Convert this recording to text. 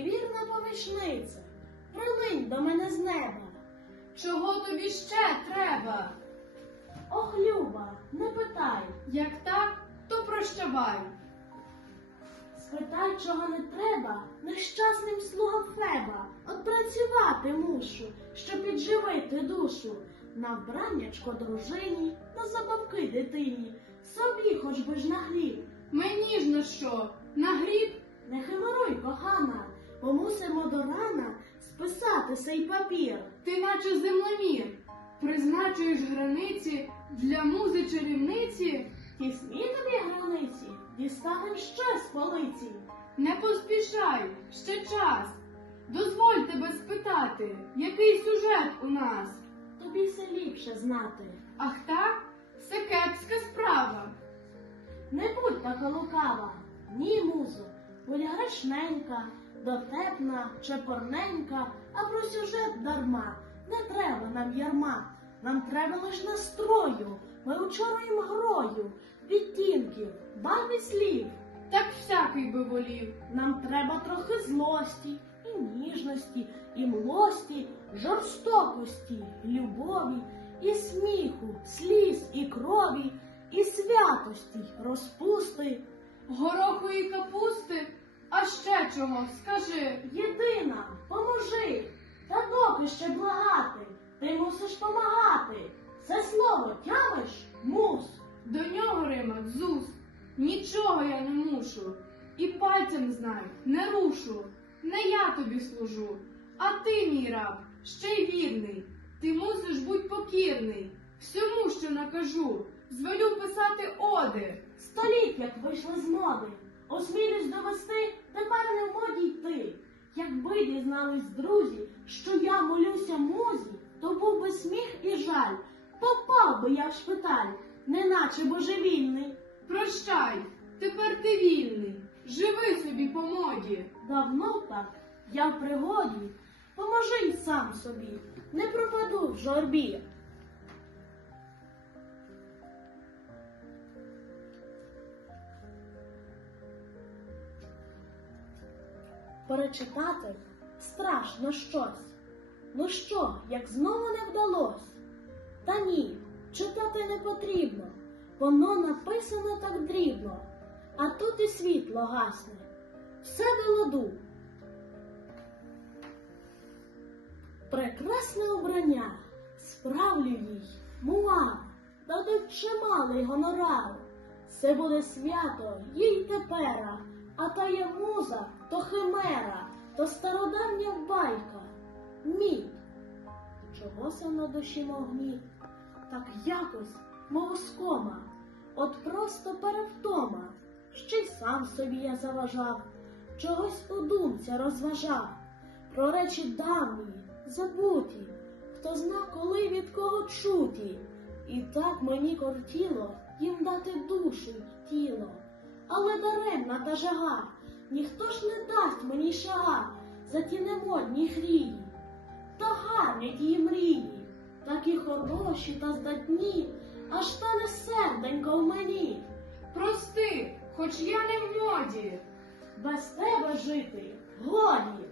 помічнице, прилинь до мене з неба. Чого тобі ще треба? Ох, Люба, не питай, Як так, то прощавай. спитай, чого не треба, нещасним слугам Феба. От працювати мушу, щоб підживити душу. На вбраннячко дружині, на забавки дитині, собі хоч би ж на хліб. Мені ж на що? На гріб? Не химаруй, кохана, бо мусимо до рана списати сей папір. Ти наче землемір. Призначуєш границі для музи чарівниці. Тісні тобі границі, дістанем ще з полиці. Не поспішай, ще час. Дозволь тебе спитати, який сюжет у нас? Тобі все ліпше знати. Ах так? Це кепська справа. Не будь така лукава, ні, музо, будь грешненька, дотепна, чепорненька, а про сюжет дарма. Не треба нам ярма, нам треба лиш настрою. Ми учоруємо грою, відтінків, барви слів. Так всякий би волів. Нам треба трохи злості, і ніжності, і млості, жорстокості, любові, і сміху, сліз, і крові, і святості, розпусти. Гороху і капусти. А ще чого? Скажи. Єдина, поможи, та доки ще благати, ти мусиш помагати. Це слово тямиш, мус. До нього Рима дзус. Нічого я не мушу. І пальцем знай, не рушу. Не я тобі служу, а ти, мій раб, ще й вірний. Ти мусиш бути покірний. Всьому, що накажу, звелю писати оди. Століть, як вийшли з моди. Осмілюсь довести, тепер не в моді йти. Якби дізнались друзі, що я молюся музі, то був би сміх і жаль. Попав би я в шпиталь, неначе божевільний. Прощай, тепер ти вільний. Живи собі по моді. Давно так, я в пригоді, поможи й сам собі, не пропаду в журбі. Перечитати страшно щось. Ну що, як знову не вдалось? Та ні, читати не потрібно, воно написано так дрібно, а тут і світло гасне, все до ладу. Прекрасне обрання, справлю їй, муа, дадуть чималий гонорар. Це буде свято їй тепера, а та є муза, то химера, то стародавня байка. Мідь. Чогося на душі могні, так якось, мов скома, от просто перевтома, ще й сам собі я заважав, чогось у думця розважав, про речі давні, забуті, хто зна, коли від кого чуті, і так мені кортіло їм дати душу й тіло, але даремна та жага, ніхто ж не дасть мені шага за ті немодні хрії та гарні тії мрії, такі хороші та здатні, аж та не серденько в мені. Прости, хоч я не в моді. Без тебе жити годі.